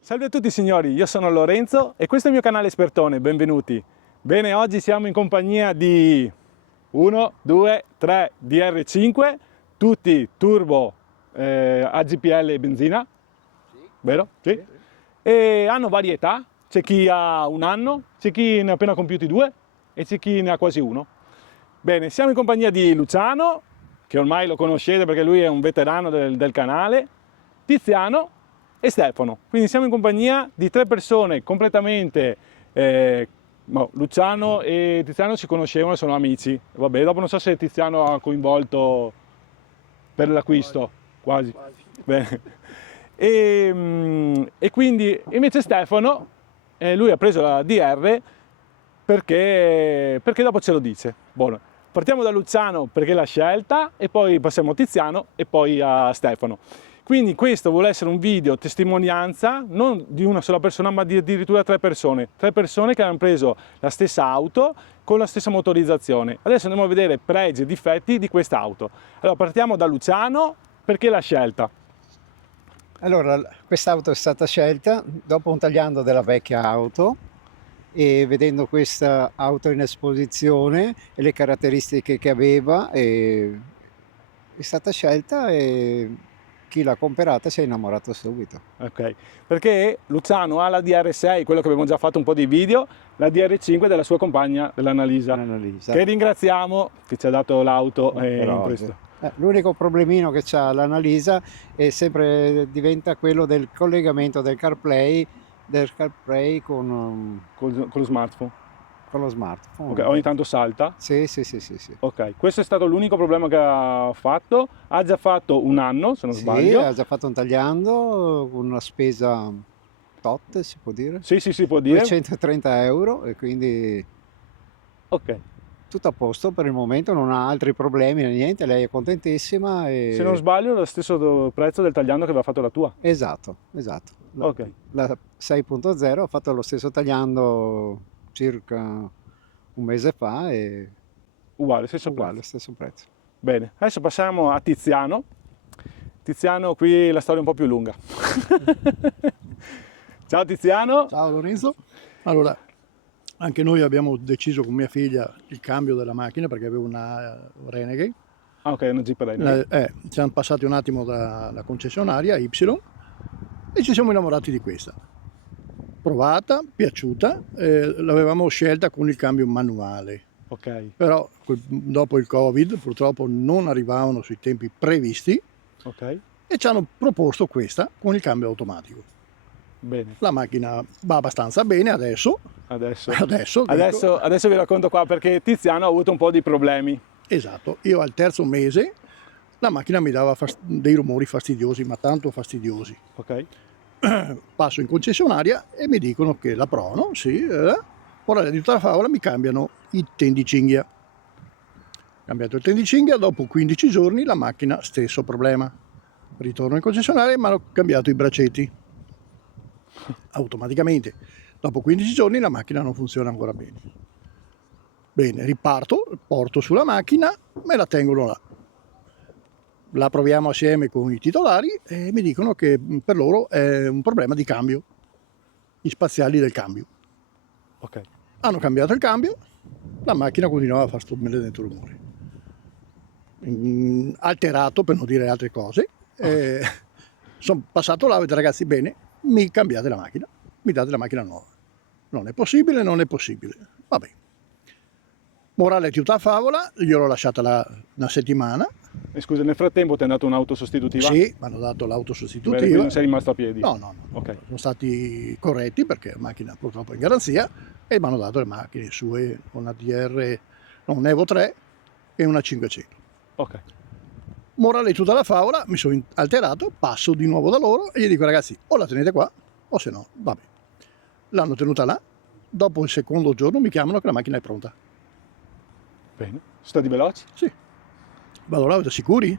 Salve a tutti signori, io sono Lorenzo e questo è il mio canale Espertone, benvenuti. Bene, oggi siamo in compagnia di 1, 2, 3 DR5, tutti turbo AGPL e benzina, sì. Vero? Sì. Sì. E hanno varietà, c'è chi ha un anno, c'è chi ne ha appena compiuti 2 e c'è chi ne ha quasi 1. Bene, siamo in compagnia di Luciano, che ormai lo conoscete perché lui è un veterano del canale, Tiziano e Stefano. Quindi siamo in compagnia di 3 persone completamente, Luciano e Tiziano si conoscevano, sono amici. Vabbè, dopo non so se Tiziano ha coinvolto per l'acquisto, quasi. Bene. E quindi invece Stefano, lui ha preso la DR perché dopo ce lo dice. Buono. Partiamo da Luciano perché l'ha scelta e poi passiamo a Tiziano e poi a Stefano. Quindi questo vuole essere un video testimonianza non di una sola persona ma di addirittura 3 persone che hanno preso la stessa auto con la stessa motorizzazione. Adesso andiamo a vedere pregi e difetti di questa auto. Allora partiamo da Luciano, perché l'ha scelta? Allora, quest'auto è stata scelta dopo un tagliando della vecchia auto e vedendo questa auto in esposizione e le caratteristiche che aveva, è stata scelta e chi l'ha comprata si è innamorato subito. Ok, perché Luciano ha la DR6, quello che abbiamo già fatto un po' di video, la DR5 della sua compagna, dell'Annalisa, che ringraziamo che ci ha dato l'auto in questo. L'unico problemino che c'ha l'Annalisa è sempre diventa quello del collegamento del CarPlay con lo smartphone. Con lo smartphone. Okay, ogni tanto salta? Sì. Ok, questo è stato l'unico problema che ha fatto. Ha già fatto un anno, se non sbaglio. Sì, ha già fatto un tagliando con una spesa tot, si può dire? Sì, si può dire. 230 euro e quindi ok. Tutto a posto per il momento, non ha altri problemi né niente, lei è contentissima. Se non sbaglio è lo stesso prezzo del tagliando che aveva fatto la tua. Esatto. La 6.0 ha fatto lo stesso tagliando circa un mese fa e uguale, stesso prezzo. Bene, adesso passiamo a Tiziano. Tiziano, qui la storia è un po' più lunga. Ciao Tiziano. Ciao Lorenzo. Allora, anche noi abbiamo deciso con mia figlia il cambio della macchina perché avevo una Renegade. Ah ok, una Jeep Renegade. Siamo passati un attimo dalla concessionaria Y e ci siamo innamorati di questa. Provata, piaciuta, l'avevamo scelta con il cambio manuale. Ok. Però dopo il Covid purtroppo non arrivavano sui tempi previsti. Ok. E ci hanno proposto questa con il cambio automatico. Bene. La macchina va abbastanza bene adesso vi racconto qua perché Tiziano ha avuto un po' di problemi. Esatto, io al terzo mese la macchina mi dava dei rumori fastidiosi, ma tanto fastidiosi. Ok. Passo in concessionaria e mi dicono che la provano, sì, ora di tutta la favola mi cambiano i tendicinghia. Cambiato il tendicinghia, dopo 15 giorni la macchina stesso problema. Ritorno in concessionaria e mi hanno cambiato i braccetti. Automaticamente. Dopo 15 giorni la macchina non funziona ancora bene. Bene, riparto, porto sulla macchina, me la tengono là. La proviamo assieme con i titolari e mi dicono che per loro è un problema di cambio. Gli spaziali del cambio. Ok. Hanno cambiato il cambio, la macchina continuava a fare sto maledetto rumore. Alterato, per non dire altre cose. Sono passato là e ho detto ragazzi bene, mi cambiate la macchina, mi date la macchina nuova. Non è possibile. Vabbè. Morale di tutta favola, gliel'ho lasciata una settimana. E scusa, nel frattempo ti hanno dato un'auto sostitutiva? Sì, mi hanno dato l'auto sostitutiva. Quindi non sei rimasto a piedi? No. Okay. Sono stati corretti perché la macchina purtroppo è in garanzia e mi hanno dato le macchine sue, una DR, un Evo 3 e una 500. Ok. Morale di tutta la favola, mi sono alterato, passo di nuovo da loro e gli dico ragazzi o la tenete qua o se no, vabbè. L'hanno tenuta là, dopo il secondo giorno mi chiamano che la macchina è pronta. Bene, sono stati veloci? Sì. Vado là, sicuri?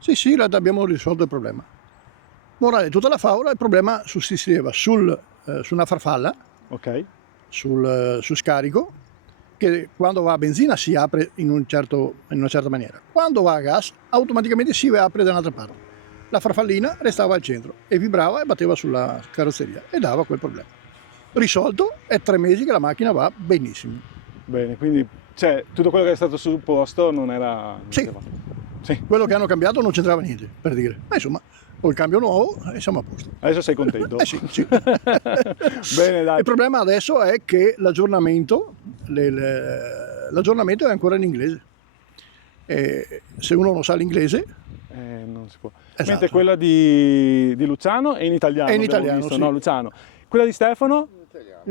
Sì, abbiamo risolto il problema. Morale di tutta la favola, il problema sussisteva su una farfalla, ok, sul scarico, che quando va a benzina si apre in una certa maniera. Quando va a gas automaticamente si apre da un'altra parte. la farfallina restava al centro e vibrava e batteva sulla carrozzeria e dava quel problema. Risolto, è 3 mesi che la macchina va benissimo. Bene, quindi cioè, tutto quello che è stato sul posto non era... Sì. Sì. Quello che hanno cambiato non c'entrava niente, per dire. Ma insomma, col cambio nuovo siamo a posto. Adesso sei contento? Sì, sì. Bene, dai. Il problema adesso è che l'aggiornamento è ancora in inglese. E se uno non sa l'inglese, Non si può. Esatto. Mentre quella di Luciano è in italiano. È in abbiamo italiano, visto, sì. no, Luciano. Quella di Stefano?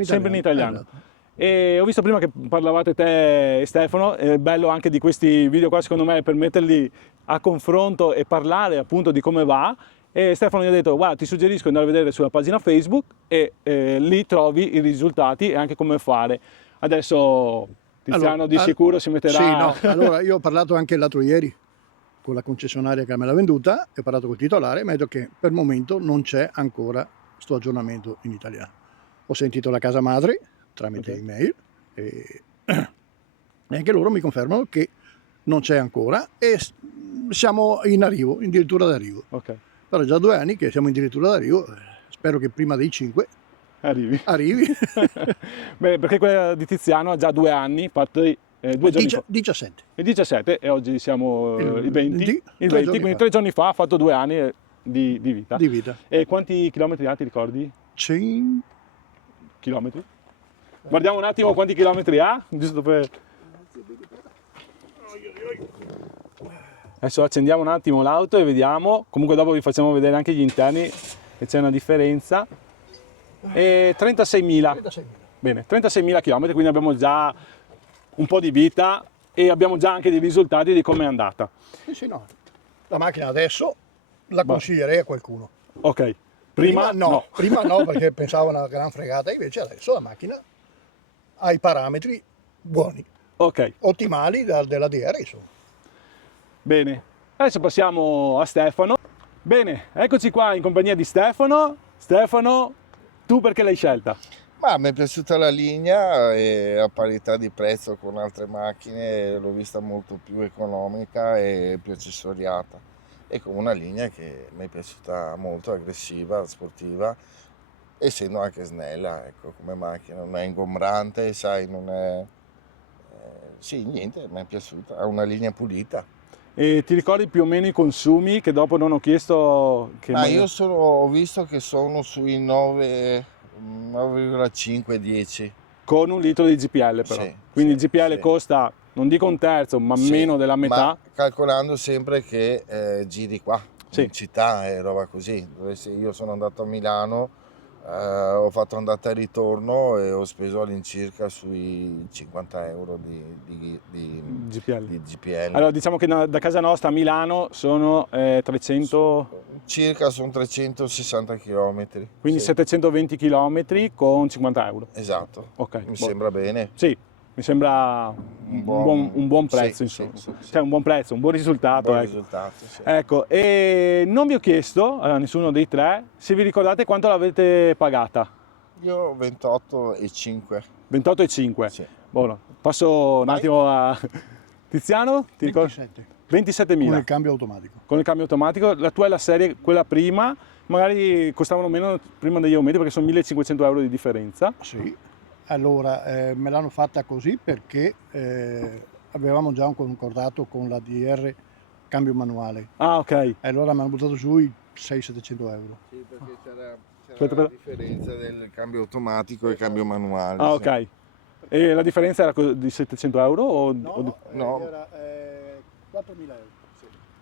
Sempre in italiano. Esatto. E ho visto prima che parlavate te e Stefano, è bello anche di questi video qua secondo me per metterli a confronto e parlare appunto di come va. E Stefano gli ha detto guarda ti suggerisco di andare a vedere sulla pagina Facebook e lì trovi i risultati e anche come fare. Adesso Tiziano Allora, di sicuro si metterà... Sì, no. Allora io ho parlato anche l'altro ieri con la concessionaria che me l'ha venduta e ho parlato col titolare e mi ha detto che per il momento non c'è ancora sto aggiornamento in italiano. Ho sentito la casa madre tramite email e anche loro mi confermano che non c'è ancora e siamo in arrivo, addirittura d'arrivo. Ok, Però è già 2 anni che siamo addirittura d'arrivo, spero che prima dei 5 arrivi. arrivi. Beh, perché quella di Tiziano ha già 2 anni, fatti 2 giorni fa. 17. Il 17 e oggi siamo il 20, di- il 20 tre giorni quindi fa. 3 giorni fa ha fatto 2 anni di vita. Di vita. E quanti chilometri ha, ti ricordi? Chilometri? Guardiamo un attimo quanti chilometri ha, giusto per... Adesso accendiamo un attimo l'auto e vediamo, comunque dopo vi facciamo vedere anche gli interni e c'è una differenza. E 36.000. Bene, 36.000 km, quindi abbiamo già un po' di vita e abbiamo già anche dei risultati di come è andata. Sì, sì, no. La macchina adesso la consiglierei a qualcuno. Ok, prima no. Prima no, perché pensavo una gran fregata, invece adesso la macchina ha i parametri buoni, Ok, ottimali della DR, insomma. bene. Adesso passiamo a Stefano. Bene, eccoci qua in compagnia di Stefano. Stefano, tu perché l'hai scelta? Ma mi è piaciuta la linea e a parità di prezzo con altre macchine l'ho vista molto più economica e più accessoriata e con una linea che mi è piaciuta molto, aggressiva, sportiva, essendo anche snella, ecco, come macchina, non è ingombrante, sai, non è... sì, niente, mi è piaciuta, ha una linea pulita. E ti ricordi più o meno i consumi che dopo non ho chiesto? Che Ma io ho visto che sono sui 9,5-10. con 1 litro di GPL però. Sì, Quindi sì, il GPL sì. costa, non dico un terzo, ma Sì, meno della metà. ma calcolando sempre che giri qua, Sì. in città e roba così. Io sono andato a Milano, ho fatto andata e ritorno e ho speso all'incirca sui 50 euro di GPL. GPL. Allora diciamo che da casa nostra a Milano sono 300, Circa sono 360 km. quindi Sì, 720 km con 50 euro. esatto. Ok, Mi sembra bene. Sì, mi sembra un buon prezzo, sì, insomma. sì, sì. Cioè un buon prezzo, un buon risultato. Buon ecco. risultato, sì. Ecco, e non vi ho chiesto, a nessuno dei tre, se vi ricordate quanto l'avete pagata. Io 28,5. 28,5. Sì. Buono, passo un attimo a Tiziano, ti ricordi? 27. 27.000. Con il cambio automatico. Con il cambio automatico. La tua è la serie, quella prima, magari costavano meno prima degli aumenti perché sono 1.500 euro di differenza. Sì. Allora, me l'hanno fatta così perché avevamo già un concordato con la DR cambio manuale. Ah, ok. E allora mi hanno buttato giù i 600-700 euro. Sì, perché c'era Aspetta, la però. differenza del cambio automatico e il cambio manuale. Ah, sì. ok. E la differenza era di 700 euro o No. era 4.000 euro.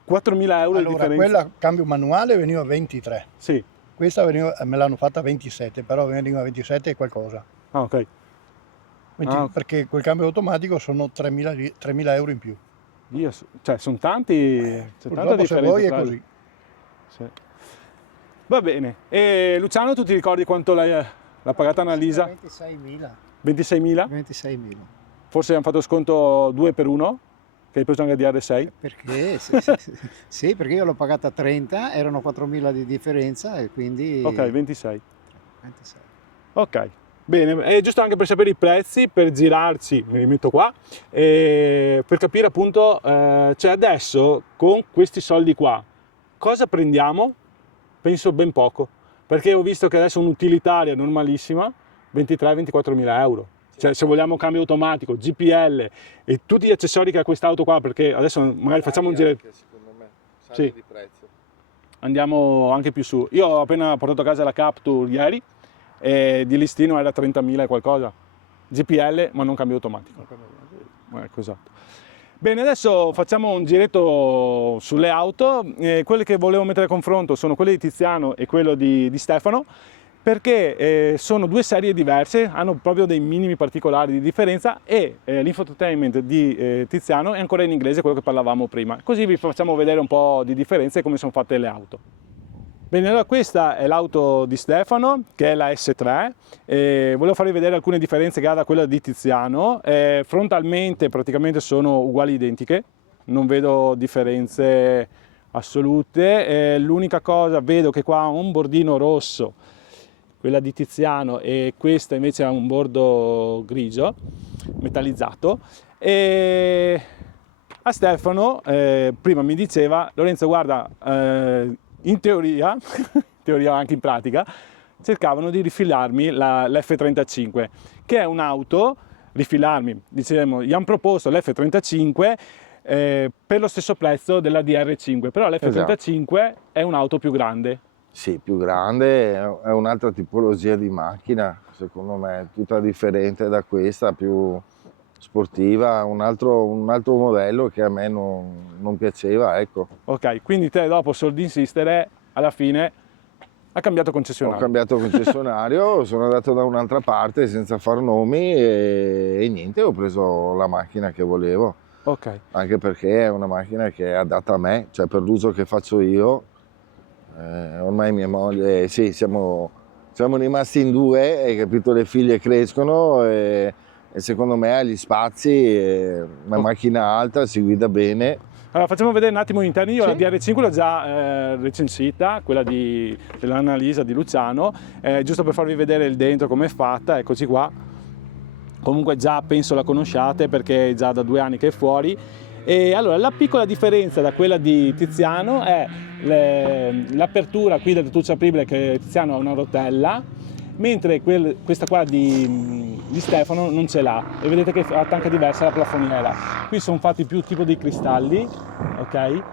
4.000 euro di Allora, differenza? quella cambio manuale veniva a 23. Sì. Questa me l'hanno fatta a 27, però veniva a 27 e qualcosa. Ah, ok. Ok. Perché col cambio automatico sono 3.000 euro in più. Cioè, sono tanti. C'è tanta Purtroppo se differenza. vuoi è tra- così. Sì. Va bene. E Luciano, tu ti ricordi quanto l'ha pagata Annalisa? 26.000. 26.000? 26.000. Forse hanno fatto sconto 2 per 1, che hai preso anche DR6. Perché? Sì, perché io l'ho pagata a 30, erano 4.000 di differenza e quindi... Ok, 26. 26. Ok, bene, è giusto anche per sapere i prezzi, per girarci, me li metto qua, e per capire appunto, cioè adesso con questi soldi qua, Cosa prendiamo? Penso ben poco, perché ho visto che adesso un'utilitaria normalissima 23-24 mila euro. Cioè, se vogliamo cambio automatico, GPL e tutti gli accessori che ha quest'auto qua, perché adesso magari facciamo un giro. Secondo me, Sì. di prezzo. Andiamo anche più su. Io ho appena portato a casa la Captur ieri e di listino era 30.000 e qualcosa. GPL ma non cambio automatico. Ecco, esatto. Bene, adesso facciamo un giretto sulle auto. Quelle che volevo mettere a confronto sono quelle di Tiziano e quello di Stefano, perché sono due serie diverse, hanno proprio dei minimi particolari di differenza e l'infotainment di Tiziano è ancora in inglese, quello che parlavamo prima. Così vi facciamo vedere un po' di differenze e come sono fatte le auto. Bene, allora questa è l'auto di Stefano, che è la S3, volevo farvi vedere alcune differenze che ha da quella di Tiziano. Frontalmente praticamente sono uguali identiche, non vedo differenze assolute. L'unica cosa, vedo che qua ha un bordino rosso, quella di Tiziano, e questa invece ha un bordo grigio, metallizzato. E a Stefano, prima mi diceva, Lorenzo guarda, in teoria, anche in pratica, cercavano di rifilarmi l'F35, che è un'auto, dicevamo, gli hanno proposto l'F35 per lo stesso prezzo della DR5, però l'F35 è un'auto più grande. Sì, più grande, è un'altra tipologia di macchina, secondo me, tutta differente da questa, più sportiva, un altro modello che a me non piaceva, ecco. Ok, quindi te dopo soldi insistere, alla fine ha cambiato Ho concessionario. cambiato concessionario, sono andato da un'altra parte senza far nomi e niente, ho preso la macchina che volevo. Ok. Anche perché è una macchina che è adatta a me, cioè per l'uso che faccio io. Ormai mia moglie, sì, siamo rimasti in due, hai capito, le figlie crescono e secondo me ha gli spazi, una macchina alta, si guida bene. Allora facciamo vedere un attimo gli interni. Io Sì. la DR5 l'ho già recensita, quella dell'Annalisa di Luciano, giusto per farvi vedere il dentro come è fatta, eccoci qua. Comunque già penso la conosciate perché è già da 2 anni che è fuori. E allora la piccola differenza da quella di Tiziano è l'apertura qui del tettuccio apribile, che Tiziano ha una rotella, mentre questa qua di Stefano non ce l'ha, e vedete che ha tanca diversa la plafoniera. Qui sono fatti più tipo di cristalli, ok?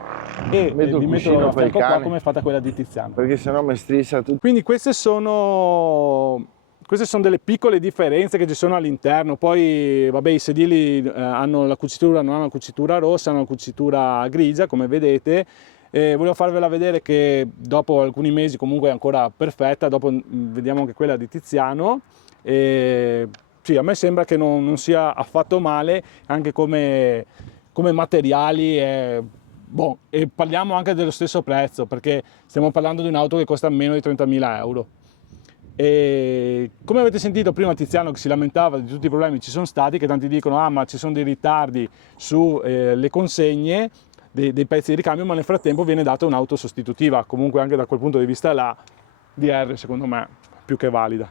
E vi metto a fianco qua come è fatta quella di Tiziano. Perché sennò mi strissa tutto. Quindi queste sono delle piccole differenze che ci sono all'interno. Poi vabbè, i sedili hanno la cucitura, non hanno la cucitura rossa, hanno la cucitura grigia, come vedete. Volevo farvela vedere che dopo alcuni mesi comunque è ancora perfetta. Dopo vediamo anche quella di Tiziano. Sì, a me sembra che non sia affatto male, anche come materiali. Boh, e parliamo anche dello stesso prezzo, perché stiamo parlando di un'auto che costa meno di 30.000 euro. E come avete sentito prima Tiziano che si lamentava di tutti i problemi ci sono stati, che tanti dicono ma ci sono dei ritardi sulle consegne dei pezzi di ricambio, ma nel frattempo viene data un'auto sostitutiva. Comunque anche da quel punto di vista la DR secondo me è più che valida.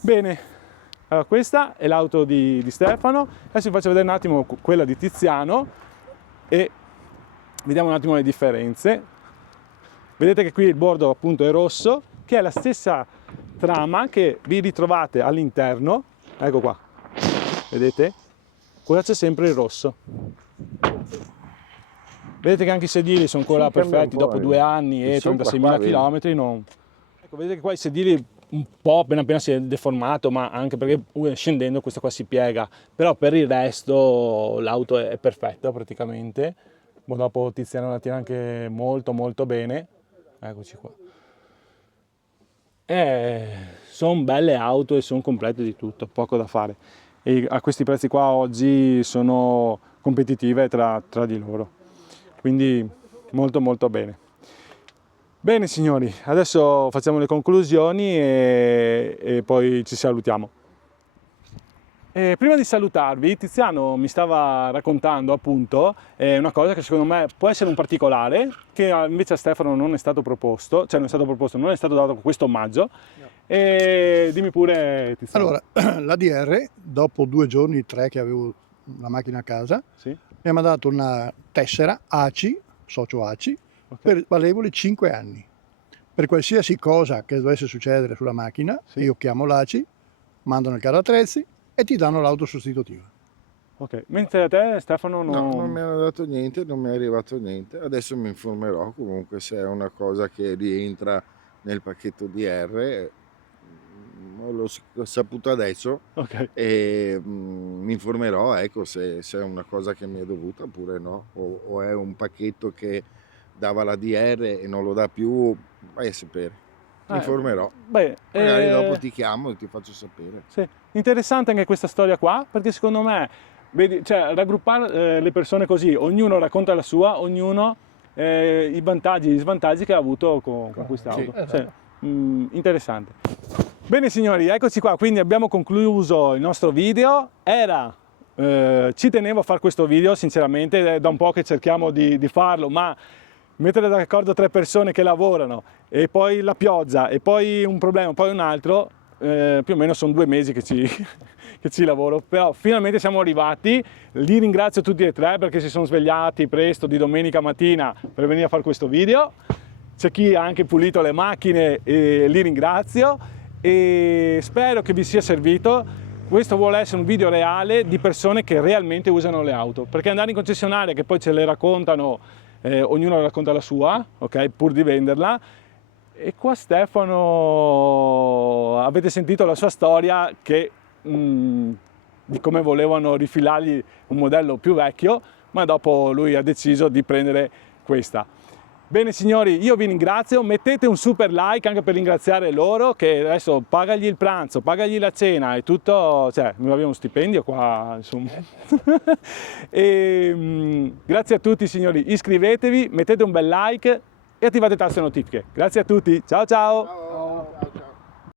Bene, allora questa è l'auto di Stefano. Adesso vi faccio vedere un attimo quella di Tiziano e vediamo un attimo le differenze. Vedete che qui il bordo appunto è rosso, che è la stessa trama che vi ritrovate all'interno. Ecco qua, vedete? Qua c'è sempre il rosso. Vedete che anche i sedili sono ancora perfetti dopo 2 anni e 36.000 km. Ecco, vedete che qua i sedili un po' appena si è deformato, ma anche perché scendendo questo qua si piega, però per il resto l'auto è perfetta praticamente. Dopo Tiziano la tiene anche molto molto bene. Eccoci qua. Sono belle auto e sono complete di tutto, poco da fare, e a questi prezzi qua oggi sono competitive tra di loro, quindi molto molto bene. Bene signori, adesso facciamo le conclusioni e poi ci salutiamo. Prima di salutarvi, Tiziano mi stava raccontando appunto una cosa che secondo me può essere un particolare, che invece a Stefano non è stato proposto, non è stato dato questo omaggio. No. E dimmi pure, Tiziano. Allora, la DR, dopo 2 giorni, 3 che avevo la macchina a casa, sì? mi ha mandato una tessera ACI, socio ACI, per valevoli 5 anni. Per qualsiasi cosa che dovesse succedere sulla macchina, Sì. io chiamo l'ACI, mandano il carro attrezzi e ti danno l'auto sostitutiva. Ok, mentre a te Stefano No, non mi hanno dato niente, non mi è arrivato niente. Adesso mi informerò comunque se è una cosa che rientra nel pacchetto DR. L'ho saputo adesso Ok, e mi informerò, ecco, se è una cosa che mi è dovuta oppure no, o è un pacchetto che dava la DR e non lo dà più, vai a sapere. Mi informerò. Beh, Magari dopo ti chiamo e ti faccio sapere. sì. Interessante anche questa storia qua, perché secondo me, vedi, cioè, raggruppare le persone così, ognuno racconta la sua, ognuno i vantaggi e gli svantaggi che ha avuto con questa Sì, auto. esatto. Sì, interessante. Bene signori, eccoci qua, quindi abbiamo concluso il nostro video. Ci tenevo a fare questo video, sinceramente, è da un po' che cerchiamo di farlo, ma mettere d'accordo 3 persone che lavorano e poi la pioggia e poi un problema, poi un altro, più o meno sono 2 mesi che ci lavoro, però finalmente siamo arrivati. Li ringrazio tutti e 3 perché si sono svegliati presto di domenica mattina per venire a fare questo video. C'è chi ha anche pulito le macchine e li ringrazio e spero che vi sia servito. Questo vuole essere un video reale di persone che realmente usano le auto, perché andare in concessionaria che poi ce le raccontano, ognuno racconta la sua, ok, pur di venderla. E qua Stefano, avete sentito la sua storia di come volevano rifilargli un modello più vecchio, ma dopo lui ha deciso di prendere questa. Bene signori, io vi ringrazio, mettete un super like anche per ringraziare loro, che adesso pagagli il pranzo, pagagli la cena e tutto, cioè noi abbiamo uno stipendio qua, insomma. Grazie a tutti signori, iscrivetevi, mettete un bel like e attivate tasto notifiche. Grazie a tutti, ciao ciao!